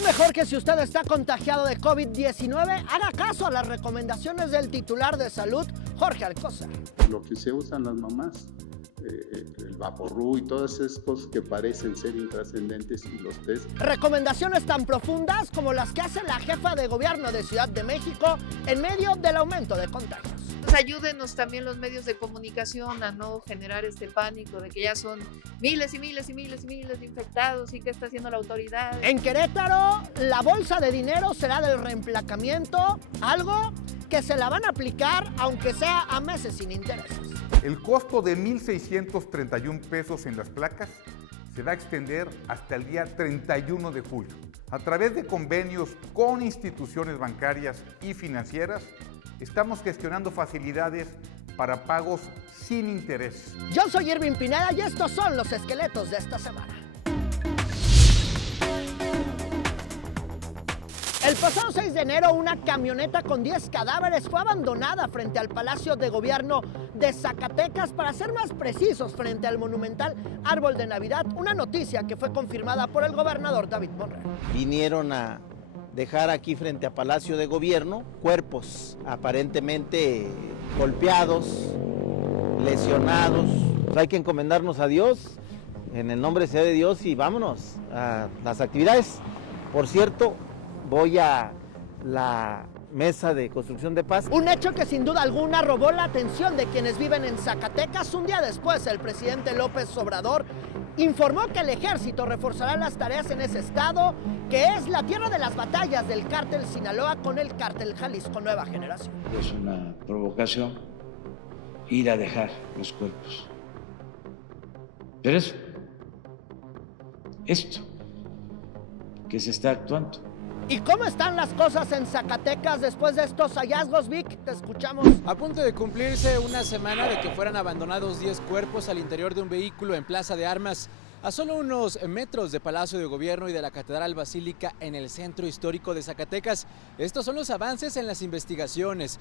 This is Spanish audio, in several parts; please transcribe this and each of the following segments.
¿Qué mejor que si usted está contagiado de COVID-19, haga caso a las recomendaciones del titular de salud, Jorge Alcocer? Lo que se usan las mamás, el Vaporru y todas esas cosas que parecen ser intrascendentes y los test. Recomendaciones tan profundas como las que hace la jefa de gobierno de Ciudad de México en medio del aumento de contagios. Pues ayúdenos también los medios de comunicación a no generar este pánico de que ya son miles y miles y miles y miles de infectados y qué está haciendo la autoridad. En Querétaro, la bolsa de dinero será del reemplacamiento, algo que se la van a aplicar aunque sea a meses sin intereses. El costo de 1,631 pesos en las placas se va a extender hasta el día 31 de julio. A través de convenios con instituciones bancarias y financieras, estamos gestionando facilidades para pagos sin interés. Yo soy Irving Pineda y estos son los esqueletos de esta semana. El pasado 6 de enero, una camioneta con 10 cadáveres fue abandonada frente al Palacio de Gobierno de Zacatecas, para ser más precisos, frente al monumental árbol de Navidad, una noticia que fue confirmada por el gobernador David Monreal. Vinieron a dejar aquí frente a Palacio de Gobierno cuerpos aparentemente golpeados, lesionados. Hay que encomendarnos a Dios, en el nombre sea de Dios, y vámonos a las actividades. Por cierto, voy a la mesa de construcción de paz. Un hecho que sin duda alguna robó la atención de quienes viven en Zacatecas. Un día después, el presidente López Obrador informó que el ejército reforzará las tareas en ese estado, que es la tierra de las batallas del cártel Sinaloa con el cártel Jalisco Nueva Generación. Es una provocación ir a dejar los cuerpos. Pero eso, esto que se está actuando. ¿Y cómo están las cosas en Zacatecas después de estos hallazgos, Vic? Te escuchamos. A punto de cumplirse una semana de que fueran abandonados 10 cuerpos al interior de un vehículo en Plaza de Armas, a solo unos metros de Palacio de Gobierno y de la Catedral Basílica en el centro histórico de Zacatecas. Estos son los avances en las investigaciones.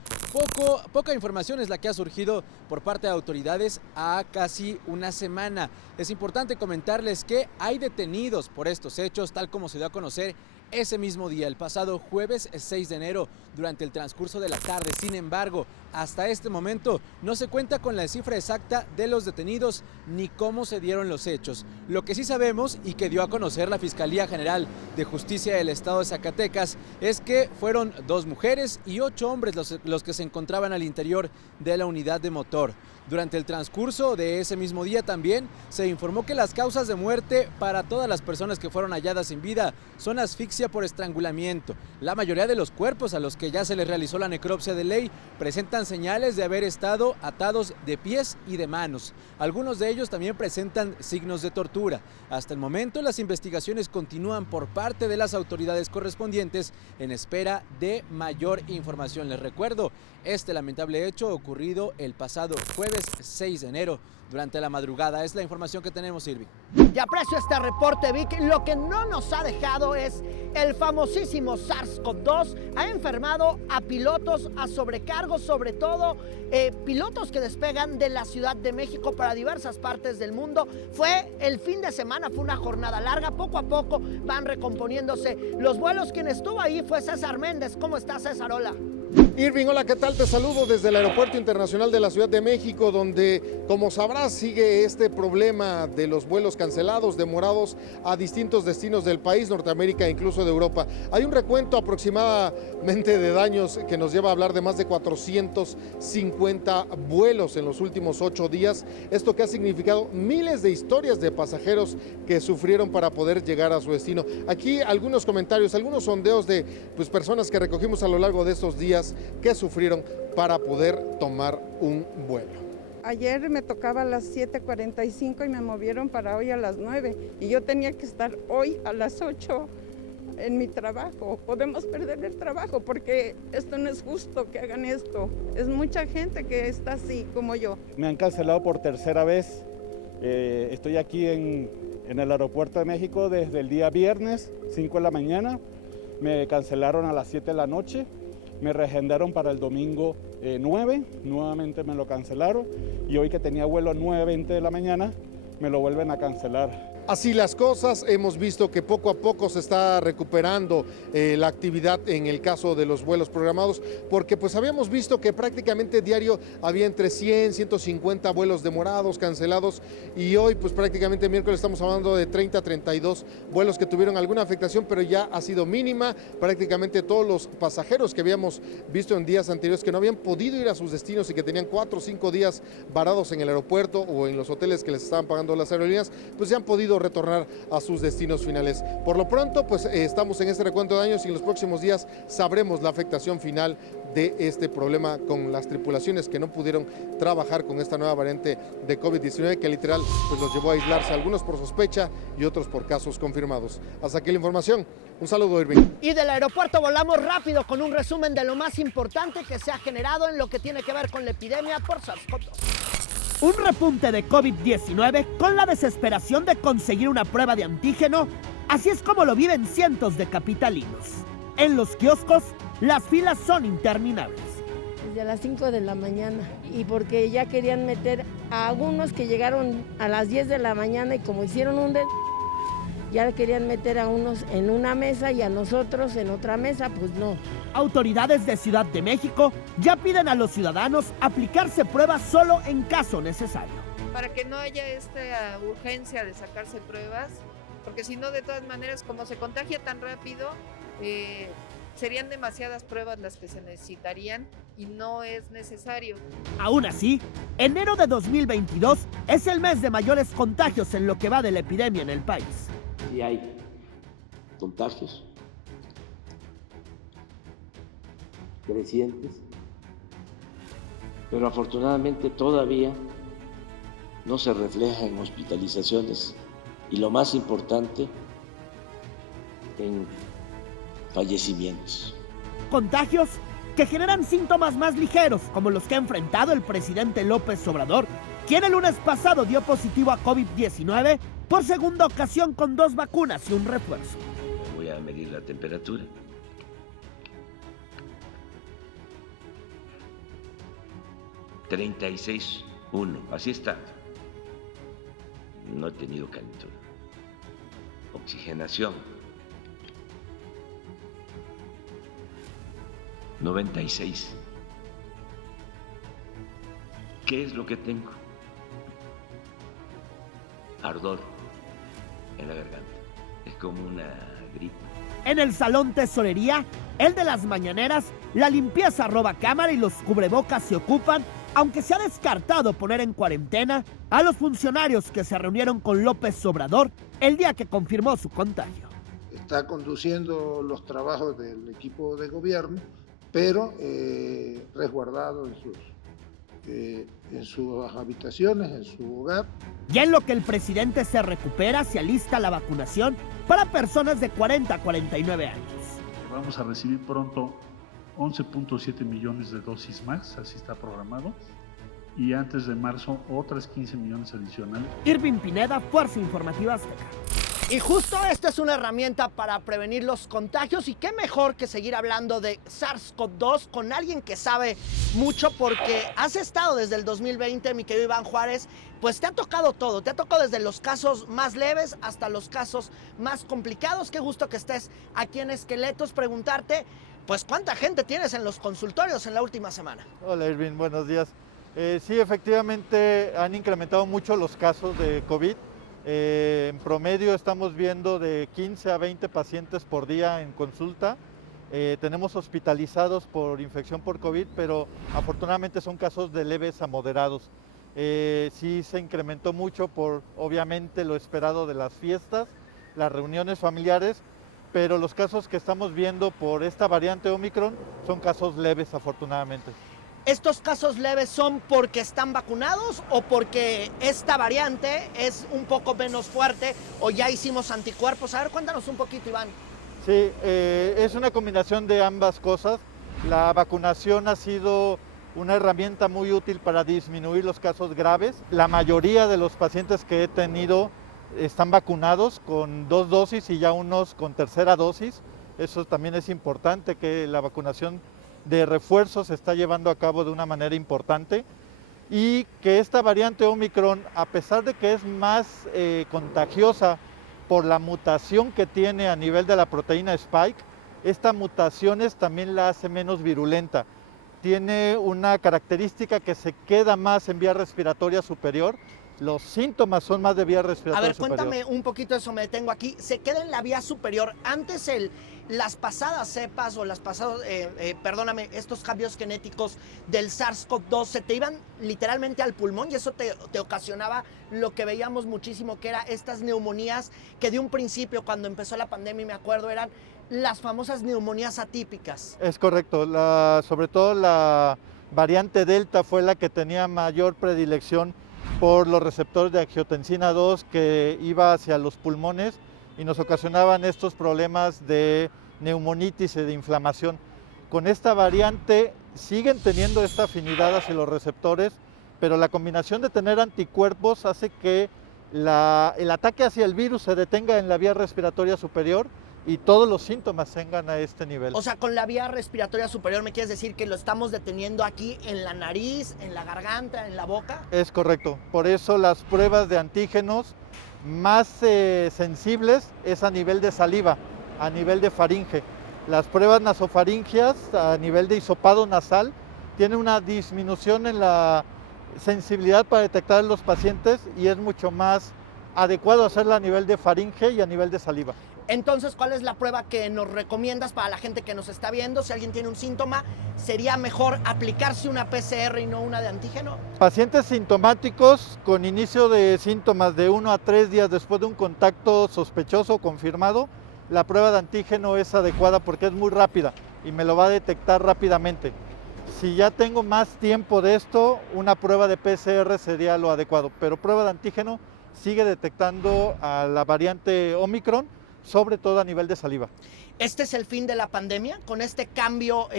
Poca información es la que ha surgido por parte de autoridades a casi una semana. Es importante comentarles que hay detenidos por estos hechos, tal como se dio a conocer ese mismo día, el pasado jueves 6 de enero, durante el transcurso de la tarde. Sin embargo, hasta este momento no se cuenta con la cifra exacta de los detenidos ni cómo se dieron los hechos. Lo que sí sabemos, y que dio a conocer la Fiscalía General de Justicia del Estado de Zacatecas, es que fueron 2 mujeres y 8 hombres los que se encontraban al interior de la unidad de motor. Durante el transcurso de ese mismo día también se informó que las causas de muerte para todas las personas que fueron halladas sin vida son asfixia por estrangulamiento. La mayoría de los cuerpos a los que ya se les realizó la necropsia de ley presentan señales de haber estado atados de pies y de manos. Algunos de ellos también presentan signos de tortura. Hasta el momento, las investigaciones continúan por parte de las autoridades correspondientes en espera de mayor información. Les recuerdo, este lamentable hecho ocurrido el pasado jueves 6 de enero durante la madrugada. Es la información que tenemos, Irving. Y aprecio este reporte, Vic. Lo que no nos ha dejado es el famosísimo SARS-CoV-2. Ha enfermado a pilotos, a sobrecargos, sobre todo pilotos que despegan de la Ciudad de México para diversas partes del mundo. Fue el fin de semana, fue una jornada larga. Poco a poco van recomponiéndose los vuelos. Quien estuvo ahí fue César Méndez. ¿Cómo está, César? Hola. Irving, hola, ¿qué tal? Te saludo desde el Aeropuerto Internacional de la Ciudad de México, donde, como sabrás, sigue este problema de los vuelos cancelados, demorados a distintos destinos del país, Norteamérica e incluso de Europa. Hay un recuento aproximadamente de daños que nos lleva a hablar de más de 450 vuelos en los últimos 8 días. Esto que ha significado miles de historias de pasajeros que sufrieron para poder llegar a su destino. Aquí algunos comentarios, algunos sondeos de personas que recogimos a lo largo de estos días que sufrieron para poder tomar un vuelo. Ayer me tocaba a las 7:45 y me movieron para hoy a las 9 y yo tenía que estar hoy a las 8 en mi trabajo. Podemos perder el trabajo porque esto no es justo que hagan esto. Es mucha gente que está así como yo. Me han cancelado por tercera vez. Estoy aquí en el Aeropuerto de México desde el día viernes, 5 de la mañana. Me cancelaron a las 7 de la noche. Me reagendaron para el domingo 9, nuevamente me lo cancelaron, y hoy que tenía vuelo a 9:20 de la mañana, me lo vuelven a cancelar. Así las cosas, hemos visto que poco a poco se está recuperando la actividad en el caso de los vuelos programados, porque pues habíamos visto que prácticamente diario había entre 100, 150 vuelos demorados, cancelados, y hoy pues prácticamente miércoles estamos hablando de 30, 32 vuelos que tuvieron alguna afectación, pero ya ha sido mínima. Prácticamente todos los pasajeros que habíamos visto en días anteriores que no habían podido ir a sus destinos y que tenían 4 o 5 días varados en el aeropuerto o en los hoteles que les estaban pagando las aerolíneas, pues ya han podido retornar a sus destinos finales. Por lo pronto, pues estamos en este recuento de daños y en los próximos días sabremos la afectación final de este problema con las tripulaciones que no pudieron trabajar con esta nueva variante de COVID-19 que literal pues los llevó a aislarse, algunos por sospecha y otros por casos confirmados. Hasta aquí la información. Un saludo, Irving. Y del aeropuerto volamos rápido con un resumen de lo más importante que se ha generado en lo que tiene que ver con la epidemia por SARS-CoV-2. Un repunte de COVID-19 con la desesperación de conseguir una prueba de antígeno, así es como lo viven cientos de capitalinos. En los kioscos, las filas son interminables. Desde las 5 de la mañana, y porque ya querían meter a algunos que llegaron a las 10 de la mañana y como hicieron ya querían meter a unos en una mesa y a nosotros en otra mesa, pues no. Autoridades de Ciudad de México ya piden a los ciudadanos aplicarse pruebas solo en caso necesario. Para que no haya esta urgencia de sacarse pruebas, porque si no, de todas maneras, como se contagia tan rápido, serían demasiadas pruebas las que se necesitarían y no es necesario. Aún así, enero de 2022 es el mes de mayores contagios en lo que va de la epidemia en el país. Sí hay contagios crecientes, pero afortunadamente todavía no se refleja en hospitalizaciones y lo más importante, en fallecimientos. Contagios que generan síntomas más ligeros, como los que ha enfrentado el presidente López Obrador, quien el lunes pasado dio positivo a COVID-19 por segunda ocasión con 2 vacunas y un refuerzo. Voy a medir la temperatura. ...36.1, así está. No he tenido calentura. Oxigenación 96. ¿Qué es lo que tengo? Ardor en la garganta. Es como una gripe. En el Salón Tesorería, el de las mañaneras, la limpieza roba cámara y los cubrebocas se ocupan, aunque se ha descartado poner en cuarentena a los funcionarios que se reunieron con López Obrador el día que confirmó su contagio. Está conduciendo los trabajos del equipo de gobierno, pero resguardado en sus habitaciones, en su hogar. Ya en lo que el presidente se recupera, se alista la vacunación para personas de 40 a 49 años. Vamos a recibir pronto 11.7 millones de dosis más, así está programado, y antes de marzo otras 15 millones adicionales. Irving Pineda, Fuerza Informativa Azteca. Y justo esta es una herramienta para prevenir los contagios, y qué mejor que seguir hablando de SARS-CoV-2 con alguien que sabe mucho, porque has estado desde el 2020, mi querido Iván Juárez, pues te ha tocado todo, te ha tocado desde los casos más leves hasta los casos más complicados. Qué gusto que estés aquí en Esqueletos. Preguntarte, pues, ¿cuánta gente tienes en los consultorios en la última semana? Hola Irving, buenos días. Sí, efectivamente han incrementado mucho los casos de COVID. En promedio estamos viendo de 15 a 20 pacientes por día en consulta. Tenemos hospitalizados por infección por COVID, pero afortunadamente son casos de leves a moderados. Sí se incrementó mucho por, obviamente, lo esperado de las fiestas, las reuniones familiares, pero los casos que estamos viendo por esta variante Omicron son casos leves, afortunadamente. ¿Estos casos leves son porque están vacunados o porque esta variante es un poco menos fuerte o ya hicimos anticuerpos? A ver, cuéntanos un poquito, Iván. Sí, es una combinación de ambas cosas. La vacunación ha sido una herramienta muy útil para disminuir los casos graves. La mayoría de los pacientes que he tenido están vacunados con 2 dosis y ya unos con tercera dosis. Eso también es importante, que la vacunación de refuerzo se está llevando a cabo de una manera importante. y que esta variante Omicron, a pesar de que es más contagiosa por la mutación que tiene a nivel de la proteína Spike, esta mutación también la hace menos virulenta. Tiene una característica que se queda más en vía respiratoria superior. Los síntomas son más de vía respiratoria superior. A ver, cuéntame un poquito eso, me detengo aquí. Se queda en la vía superior. Antes las pasadas cepas o estos cambios genéticos del SARS-CoV-2 se te iban literalmente al pulmón y eso te ocasionaba lo que veíamos muchísimo, que era estas neumonías que de un principio, cuando empezó la pandemia, me acuerdo, eran las famosas neumonías atípicas. Es correcto, sobre todo la variante Delta fue la que tenía mayor predilección por los receptores de angiotensina 2 que iba hacia los pulmones y nos ocasionaban estos problemas de neumonitis y de inflamación. Con esta variante siguen teniendo esta afinidad hacia los receptores, pero la combinación de tener anticuerpos hace que el ataque hacia el virus se detenga en la vía respiratoria superior y todos los síntomas tengan a este nivel. O sea, con la vía respiratoria superior, ¿me quieres decir que lo estamos deteniendo aquí en la nariz, en la garganta, en la boca? Es correcto. Por eso las pruebas de antígenos más sensibles es a nivel de saliva, a nivel de faringe. Las pruebas nasofaringias a nivel de hisopado nasal tienen una disminución en la sensibilidad para detectar en los pacientes y es mucho más adecuado hacerla a nivel de faringe y a nivel de saliva. Entonces, ¿cuál es la prueba que nos recomiendas para la gente que nos está viendo? Si alguien tiene un síntoma, ¿sería mejor aplicarse una PCR y no una de antígeno? Pacientes sintomáticos con inicio de síntomas de 1 a 3 días después de un contacto sospechoso o confirmado, la prueba de antígeno es adecuada porque es muy rápida y me lo va a detectar rápidamente. Si ya tengo más tiempo de esto, una prueba de PCR sería lo adecuado, pero prueba de antígeno sigue detectando a la variante Omicron, sobre todo a nivel de saliva. ¿Este es el fin de la pandemia? Con este cambio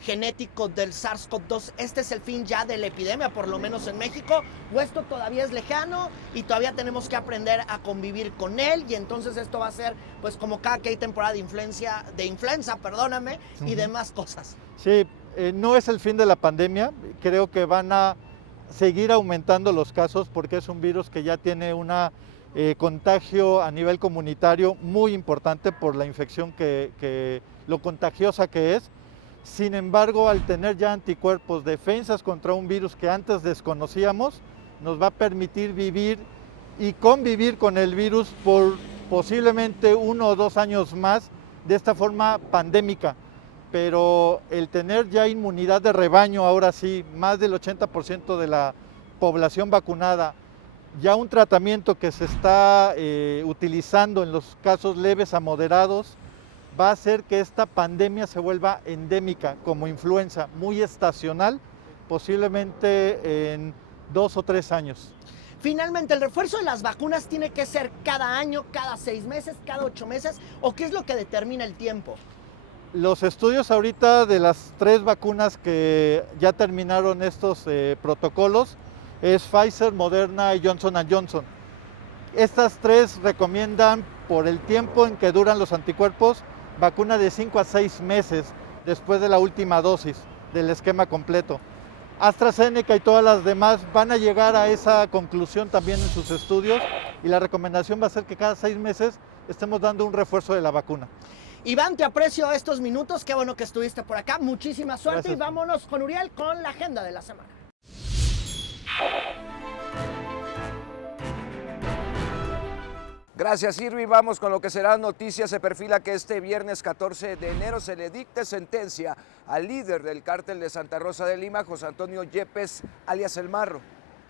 genético del SARS-CoV-2, ¿este es el fin ya de la epidemia, por lo menos en México? ¿O esto todavía es lejano y todavía tenemos que aprender a convivir con él? Y entonces esto va a ser, pues, como cada que hay temporada de influenza, y demás cosas. Sí, no es el fin de la pandemia. Creo que van a seguir aumentando los casos porque es un virus que ya tiene una contagio a nivel comunitario muy importante por la infección lo contagiosa que es. Sin embargo, al tener ya anticuerpos, defensas contra un virus que antes desconocíamos, nos va a permitir vivir y convivir con el virus por posiblemente 1 o 2 años más de esta forma pandémica. Pero el tener ya inmunidad de rebaño, ahora sí, más del 80% de la población vacunada, ya un tratamiento que se está utilizando en los casos leves a moderados, va a hacer que esta pandemia se vuelva endémica como influenza, muy estacional, posiblemente en 2 o 3 años. Finalmente, ¿el refuerzo de las vacunas tiene que ser cada año, cada 6 meses, cada 8 meses? ¿O qué es lo que determina el tiempo? Los estudios ahorita de las 3 vacunas que ya terminaron estos protocolos es Pfizer, Moderna y Johnson & Johnson. Estas 3 recomiendan, por el tiempo en que duran los anticuerpos, vacuna de 5 a 6 meses después de la última dosis del esquema completo. AstraZeneca y todas las demás van a llegar a esa conclusión también en sus estudios y la recomendación va a ser que cada 6 meses estemos dando un refuerzo de la vacuna. Iván, te aprecio estos minutos, qué bueno que estuviste por acá, muchísima suerte. Gracias. Y vámonos con Uriel con la agenda de la semana. Gracias, Irvi. Vamos con lo que será noticia. Se perfila que este viernes 14 de enero se le dicte sentencia al líder del cártel de Santa Rosa de Lima, José Antonio Yepes, alias El Marro.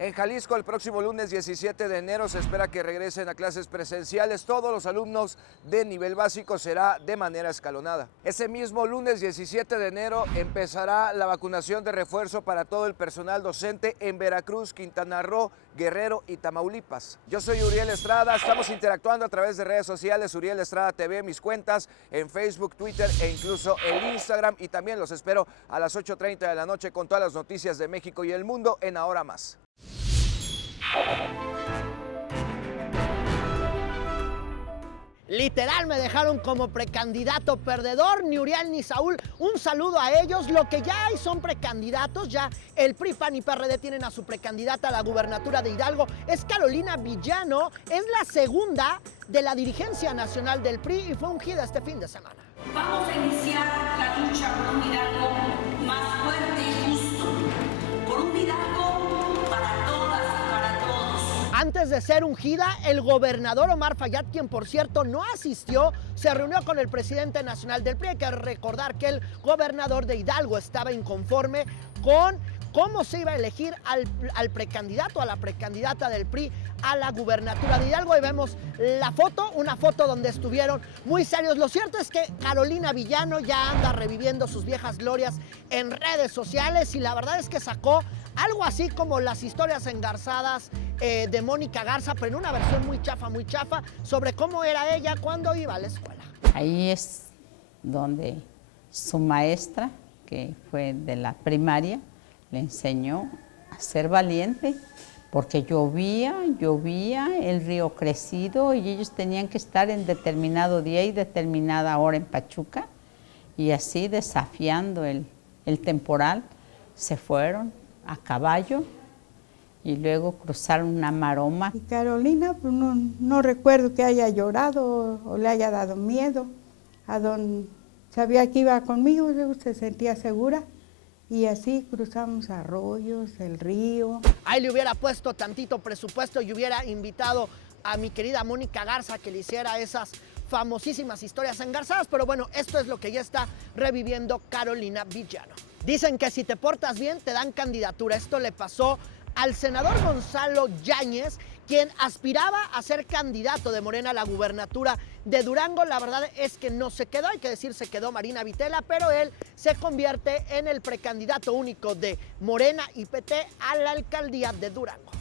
En Jalisco, el próximo lunes 17 de enero se espera que regresen a clases presenciales. Todos los alumnos de nivel básico será de manera escalonada. Ese mismo lunes 17 de enero empezará la vacunación de refuerzo para todo el personal docente en Veracruz, Quintana Roo, Guerrero y Tamaulipas. Yo soy Uriel Estrada, estamos interactuando a través de redes sociales, Uriel Estrada TV, mis cuentas en Facebook, Twitter e incluso en Instagram. Y también los espero a las 8:30 de la noche con todas las noticias de México y el mundo en Ahora Más. Literal me dejaron como precandidato perdedor, ni Uriel ni Saúl. Un saludo a ellos. Lo que ya hay son precandidatos. Ya el PRI, PAN y PRD tienen a su precandidata a la gubernatura de Hidalgo. Es Carolina Villano. Es la segunda de la dirigencia nacional del PRI y fue ungida este fin de semana. Vamos a iniciar la lucha por un Hidalgo más fuerte y justo. Por un Hidalgo para todas y para todos. Antes de ser ungida, el gobernador Omar Fayad, quien por cierto no asistió, se reunió con el presidente nacional del PRI. Hay que recordar que el gobernador de Hidalgo estaba inconforme con cómo se iba a elegir al precandidato, a la precandidata del PRI a la gubernatura de Hidalgo. Ahí vemos la foto, una foto donde estuvieron muy serios. Lo cierto es que Carolina Villano ya anda reviviendo sus viejas glorias en redes sociales y la verdad es que sacó algo así como las historias engarzadas de Mónica Garza, pero en una versión muy chafa, sobre cómo era ella cuando iba a la escuela. Ahí es donde su maestra, que fue de la primaria, le enseñó a ser valiente, porque llovía, el río crecido y ellos tenían que estar en determinado día y determinada hora en Pachuca, y así desafiando el temporal, se fueron a caballo y luego cruzaron una maroma. Y Carolina, pues no recuerdo que haya llorado o le haya dado miedo. Sabía que iba conmigo, se sentía segura. Y así cruzamos arroyos, el río. Ahí le hubiera puesto tantito presupuesto y hubiera invitado a mi querida Mónica Garza que le hiciera esas famosísimas historias engarzadas, pero bueno, esto es lo que ya está reviviendo Carolina Villano. Dicen que si te portas bien te dan candidatura. Esto le pasó al senador Gonzalo Yáñez, quien aspiraba a ser candidato de Morena a la gubernatura de Durango. La verdad es que no se quedó, hay que decir, se quedó Marina Vitela, pero él se convierte en el precandidato único de Morena y PT a la alcaldía de Durango.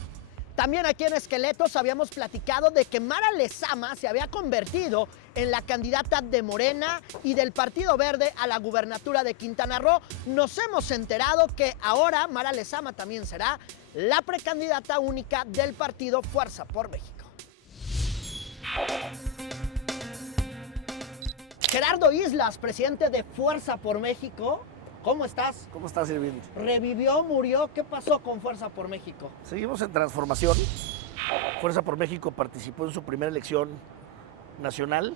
También aquí en Esqueletos habíamos platicado de que Mara Lezama se había convertido en la candidata de Morena y del Partido Verde a la gubernatura de Quintana Roo. Nos hemos enterado que ahora Mara Lezama también será la precandidata única del partido Fuerza por México. Gerardo Islas, presidente de Fuerza por México. ¿Cómo estás? ¿Cómo estás, Irving? ¿Revivió, murió? ¿Qué pasó con Fuerza por México? Seguimos en transformación. Fuerza por México participó en su primera elección nacional.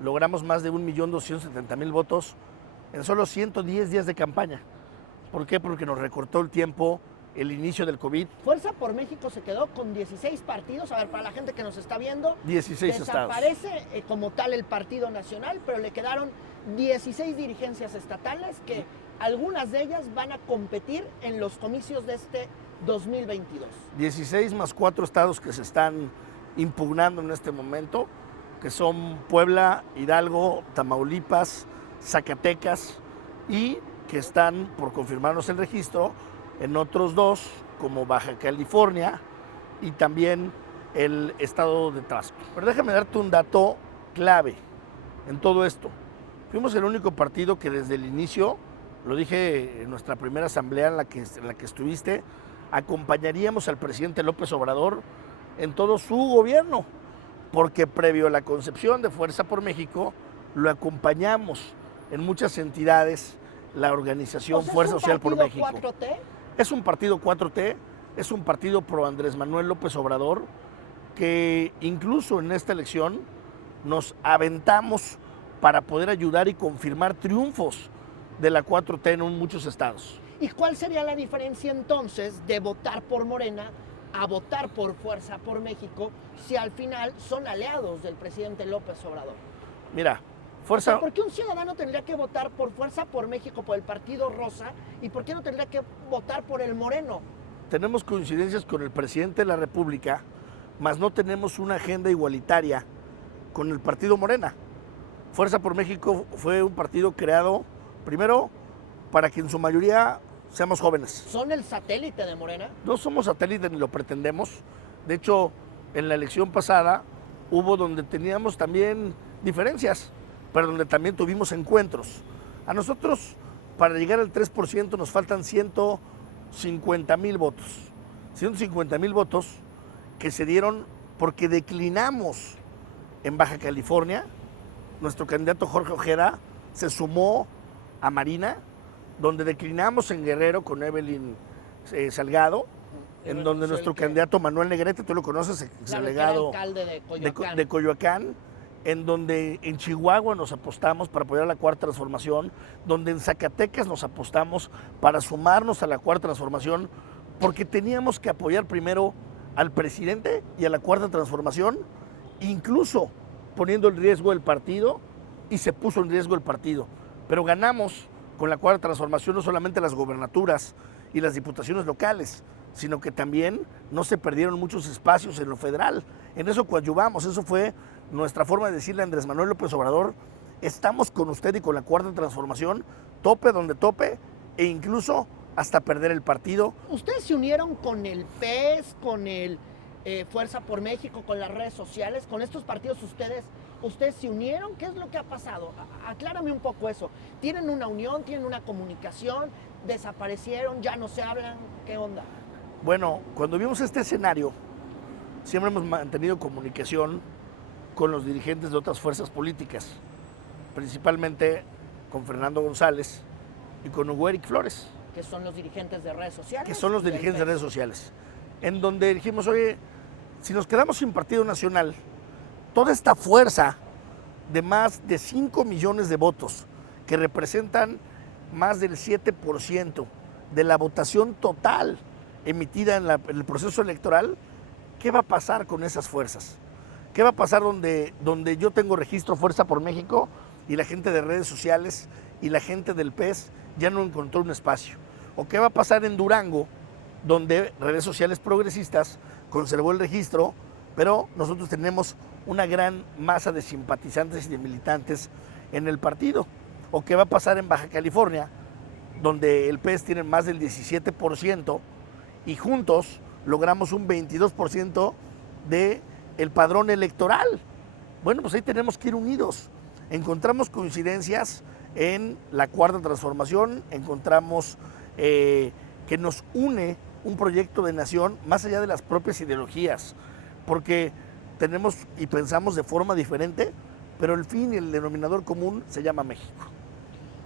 Logramos más de 1.270.000 votos en solo 110 días de campaña. ¿Por qué? Porque nos recortó el tiempo el inicio del COVID. Fuerza por México se quedó con 16 partidos. A ver, para la gente que nos está viendo, 16 estados. Desaparece como tal el Partido Nacional, pero le quedaron 16 dirigencias estatales que algunas de ellas van a competir en los comicios de este 2022. 16 más 4 estados que se están impugnando en este momento, que son Puebla, Hidalgo, Tamaulipas, Zacatecas, y que están por confirmarnos el registro en otros 2, como Baja California y también el estado de Tabasco. Pero déjame darte un dato clave en todo esto. Fuimos el único partido que desde el inicio, lo dije en nuestra primera asamblea en la que estuviste, acompañaríamos al presidente López Obrador en todo su gobierno, porque previo a la concepción de Fuerza por México, lo acompañamos en muchas entidades, la organización Fuerza Social por México. ¿Es un partido 4T? Es un partido 4T, es un partido pro Andrés Manuel López Obrador, que incluso en esta elección nos aventamos para poder ayudar y confirmar triunfos de la 4T en muchos estados. ¿Y cuál sería la diferencia entonces de votar por Morena a votar por Fuerza por México si al final son aliados del presidente López Obrador? Mira, Fuerza... ¿Por qué un ciudadano tendría que votar por Fuerza por México, por el Partido Rosa, y por qué no tendría que votar por el Moreno? Tenemos coincidencias con el presidente de la República, mas no tenemos una agenda igualitaria con el Partido Morena. Fuerza por México fue un partido creado, primero, para que en su mayoría seamos jóvenes. ¿Son el satélite de Morena? No somos satélite ni lo pretendemos. De hecho, en la elección pasada hubo donde teníamos también diferencias, pero donde también tuvimos encuentros. A nosotros, para llegar al 3%, nos faltan 150.000 votos. 150.000 votos que se dieron porque declinamos En Baja California, nuestro candidato Jorge Ojeda se sumó a Marina, donde declinamos en Guerrero con Evelyn Salgado, en donde nuestro candidato Manuel Negrete, tú lo conoces, exdelegado de Coyoacán, en donde en Chihuahua nos apostamos para apoyar a la Cuarta Transformación, donde en Zacatecas nos apostamos para sumarnos a la Cuarta Transformación, porque teníamos que apoyar primero al presidente y a la Cuarta Transformación, incluso poniendo en riesgo el partido, y se puso en riesgo el partido. Pero ganamos con la Cuarta Transformación no solamente las gobernaturas y las diputaciones locales, sino que también no se perdieron muchos espacios en lo federal. En eso coadyuvamos, eso fue nuestra forma de decirle a Andrés Manuel López Obrador: estamos con usted y con la Cuarta Transformación, tope donde tope, e incluso hasta perder el partido. ¿Ustedes se unieron con el PES, con el Fuerza por México, con las redes sociales, con estos partidos? ¿Ustedes se unieron? ¿Qué es lo que ha pasado? Aclárame un poco eso. ¿Tienen una unión? ¿Tienen una comunicación? ¿Desaparecieron? ¿Ya no se hablan? ¿Qué onda? Bueno, cuando vimos este escenario, siempre hemos mantenido comunicación con los dirigentes de otras fuerzas políticas, principalmente con Fernando González y con Hugo Eric Flores. Que son los dirigentes de redes sociales. Que son los dirigentes de redes sociales. En donde dijimos: oye, si nos quedamos sin partido nacional, toda esta fuerza de más de 5 millones de votos, que representan más del 7% de la votación total emitida en el proceso electoral, ¿qué va a pasar con esas fuerzas? ¿Qué va a pasar donde yo tengo registro Fuerza por México y la gente de redes sociales y la gente del PES ya no encontró un espacio? ¿O qué va a pasar en Durango, donde redes sociales progresistas conservó el registro, pero nosotros tenemos una gran masa de simpatizantes y de militantes en el partido? ¿O qué va a pasar en Baja California, donde el PES tiene más del 17% y juntos logramos un 22% del padrón electoral? Bueno, pues ahí tenemos que ir unidos. Encontramos coincidencias en la Cuarta Transformación, encontramos que nos une un proyecto de nación más allá de las propias ideologías, porque tenemos y pensamos de forma diferente, pero el fin y el denominador común se llama México.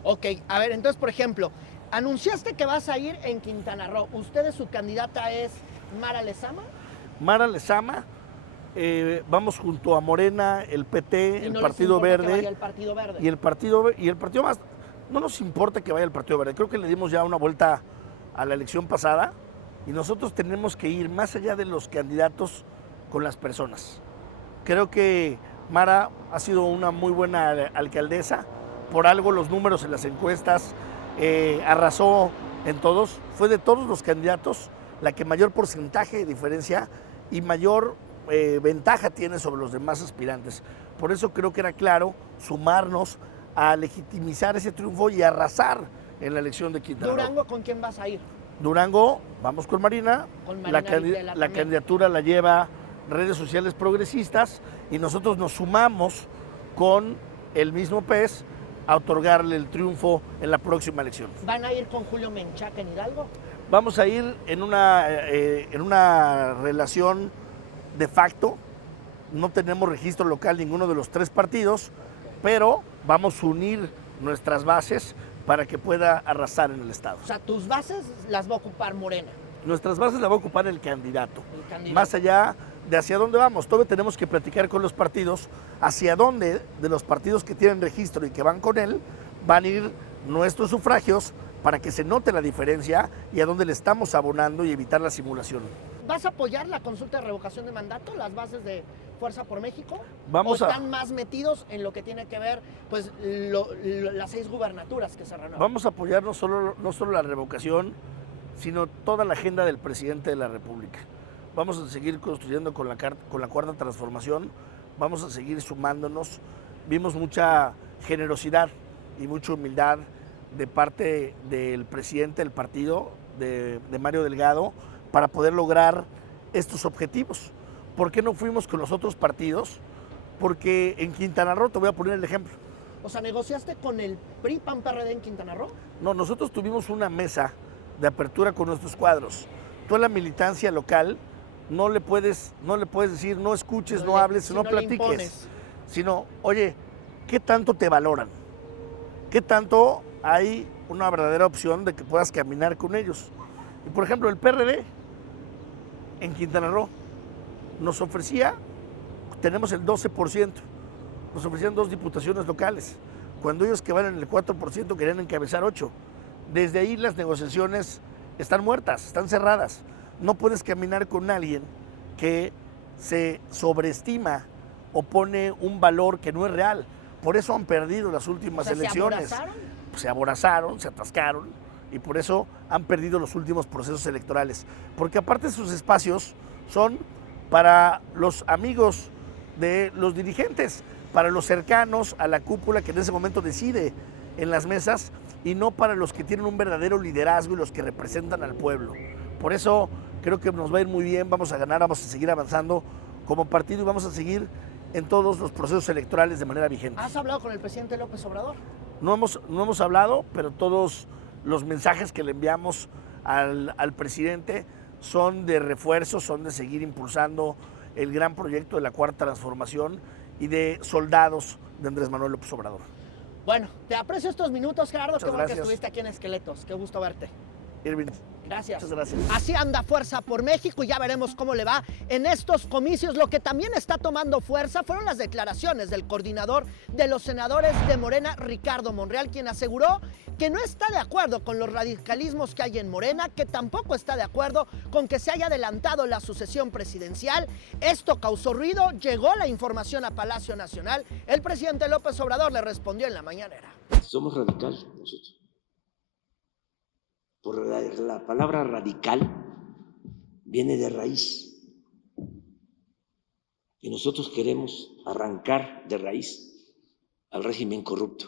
Ok, a ver, entonces, por ejemplo, anunciaste que vas a ir en Quintana Roo. ¿Ustedes, su candidata es Mara Lezama? Mara Lezama, vamos junto a Morena, el PT, el Partido Verde. El Partido Verde. Y el partido más. No nos importa que vaya el Partido Verde. Creo que le dimos ya una vuelta a la elección pasada y nosotros tenemos que ir más allá de los candidatos con las personas. Creo que Mara ha sido una muy buena alcaldesa. Por algo los números en las encuestas arrasó en todos. Fue de todos los candidatos la que mayor porcentaje de diferencia y mayor ventaja tiene sobre los demás aspirantes. Por eso creo que era claro sumarnos a legitimizar ese triunfo y arrasar en la elección de Quintana Roo. ¿Durango con quién vas a ir? Durango, vamos con Marina. La candidatura la lleva redes sociales progresistas y nosotros nos sumamos con el mismo PES a otorgarle el triunfo en la próxima elección. ¿Van a ir con Julio Menchaca en Hidalgo? Vamos a ir en una relación de facto. No tenemos registro local ninguno de los tres partidos, pero vamos a unir nuestras bases para que pueda arrasar en el estado. O sea, tus bases las va a ocupar Morena. Nuestras bases las va a ocupar el candidato. Más allá de hacia dónde vamos, todavía tenemos que platicar con los partidos hacia dónde de los partidos que tienen registro y que van con él van a ir nuestros sufragios para que se note la diferencia y a dónde le estamos abonando y evitar la simulación. ¿Vas a apoyar la consulta de revocación de mandato, las bases de Fuerza por México? ¿O Vamos están más metidos en lo que tiene que ver pues las 6 gubernaturas que se renuevan? Vamos a apoyar no solo la revocación, sino toda la agenda del presidente de la República. Vamos a seguir construyendo con la Cuarta Transformación, vamos a seguir sumándonos. Vimos mucha generosidad y mucha humildad de parte del presidente del partido, de Mario Delgado, para poder lograr estos objetivos. ¿Por qué no fuimos con los otros partidos? Porque en Quintana Roo, te voy a poner el ejemplo. O sea, ¿negociaste con el PRI, PAN, PRD en Quintana Roo? No, nosotros tuvimos una mesa de apertura con nuestros cuadros. Tú a la militancia local no le puedes decir no escuches, no hables, no platiques. sino, oye, ¿qué tanto te valoran? ¿Qué tanto hay una verdadera opción de que puedas caminar con ellos? Y por ejemplo, el PRD en Quintana Roo nos ofrecía, tenemos el 12%, nos ofrecían 2 diputaciones locales, cuando ellos que van en el 4% querían encabezar 8. Desde ahí las negociaciones están muertas, están cerradas. No puedes caminar con alguien que se sobreestima o pone un valor que no es real. Por eso han perdido las últimas elecciones. Se aborazaron, se atascaron y por eso han perdido los últimos procesos electorales. Porque aparte sus espacios son para los amigos de los dirigentes, para los cercanos a la cúpula que en ese momento decide en las mesas y no para los que tienen un verdadero liderazgo y los que representan al pueblo. Por eso creo que nos va a ir muy bien, vamos a ganar, vamos a seguir avanzando como partido y vamos a seguir en todos los procesos electorales de manera vigente. ¿Has hablado con el presidente López Obrador? No hemos hablado, pero todos los mensajes que le enviamos al presidente son de refuerzo, son de seguir impulsando el gran proyecto de la Cuarta Transformación y de soldados de Andrés Manuel López Obrador. Bueno, te aprecio estos minutos, Gerardo. Muchas Qué bueno que gracias. estuviste aquí en Esqueletos. Qué gusto verte. Irving. Gracias. Muchas gracias. Así anda Fuerza por México y ya veremos cómo le va en estos comicios. Lo que también está tomando fuerza fueron las declaraciones del coordinador de los senadores de Morena, Ricardo Monreal, quien aseguró que no está de acuerdo con los radicalismos que hay en Morena, que tampoco está de acuerdo con que se haya adelantado la sucesión presidencial. Esto causó ruido, llegó la información a Palacio Nacional. El presidente López Obrador le respondió en la mañanera. Somos radicales nosotros. Por la palabra radical viene de raíz. Y nosotros queremos arrancar de raíz al régimen corrupto.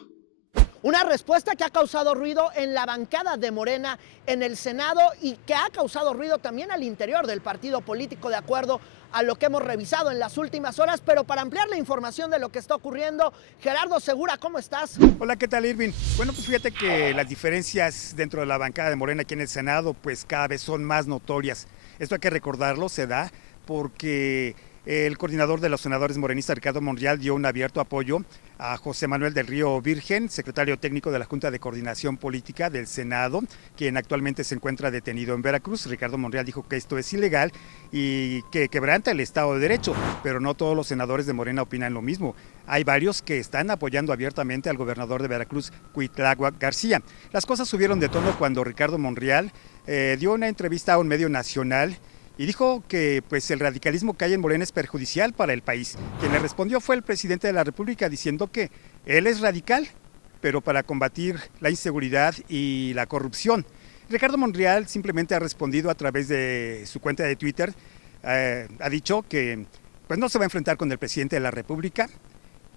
Una respuesta que ha causado ruido en la bancada de Morena en el Senado y que ha causado ruido también al interior del partido político, de acuerdo a lo que hemos revisado en las últimas horas. Pero para ampliar la información de lo que está ocurriendo, Gerardo Segura, ¿cómo estás? Hola, ¿qué tal, Irving? Bueno, pues fíjate que las diferencias dentro de la bancada de Morena aquí en el Senado pues cada vez son más notorias. Esto hay que recordarlo, se da porque el coordinador de los senadores morenistas, Ricardo Monreal, dio un abierto apoyo a José Manuel del Río Virgen, secretario técnico de la Junta de Coordinación Política del Senado, quien actualmente se encuentra detenido en Veracruz. Ricardo Monreal dijo que esto es ilegal y que quebranta el Estado de Derecho, pero no todos los senadores de Morena opinan lo mismo. Hay varios que están apoyando abiertamente al gobernador de Veracruz, Cuitláhuac García. Las cosas subieron de tono cuando Ricardo Monreal dio una entrevista a un medio nacional y dijo que pues, el radicalismo que hay en Morena es perjudicial para el país. Quien le respondió fue el presidente de la República diciendo que él es radical, pero para combatir la inseguridad y la corrupción. Ricardo Monreal simplemente ha respondido a través de su cuenta de Twitter, ha dicho que pues, no se va a enfrentar con el presidente de la República,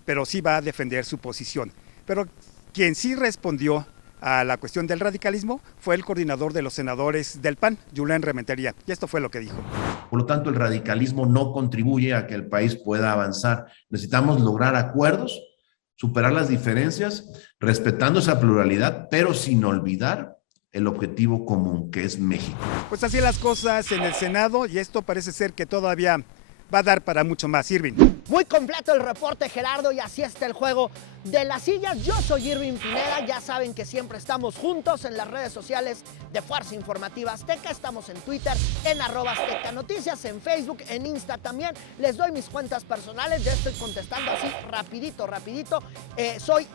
pero sí va a defender su posición. Pero quien sí respondió a la cuestión del radicalismo fue el coordinador de los senadores del PAN, Julen Rementería, y esto fue lo que dijo. Por lo tanto, el radicalismo no contribuye a que el país pueda avanzar. Necesitamos lograr acuerdos, superar las diferencias, respetando esa pluralidad, pero sin olvidar el objetivo común, que es México. Pues así las cosas en el Senado, y esto parece ser que todavía va a dar para mucho más. Irving. Muy completo el reporte, Gerardo, y así está el juego de las sillas. Yo soy Irving Pineda, ya saben que siempre estamos juntos en las redes sociales de Fuerza Informativa Azteca. Estamos en Twitter, en @Azteca Noticias, en Facebook, en Insta también. Les doy mis cuentas personales, ya estoy contestando así rapidito. Soy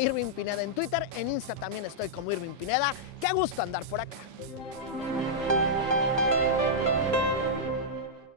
@Irving Pineda en Twitter, en Insta también estoy como Irving Pineda. Qué gusto andar por acá.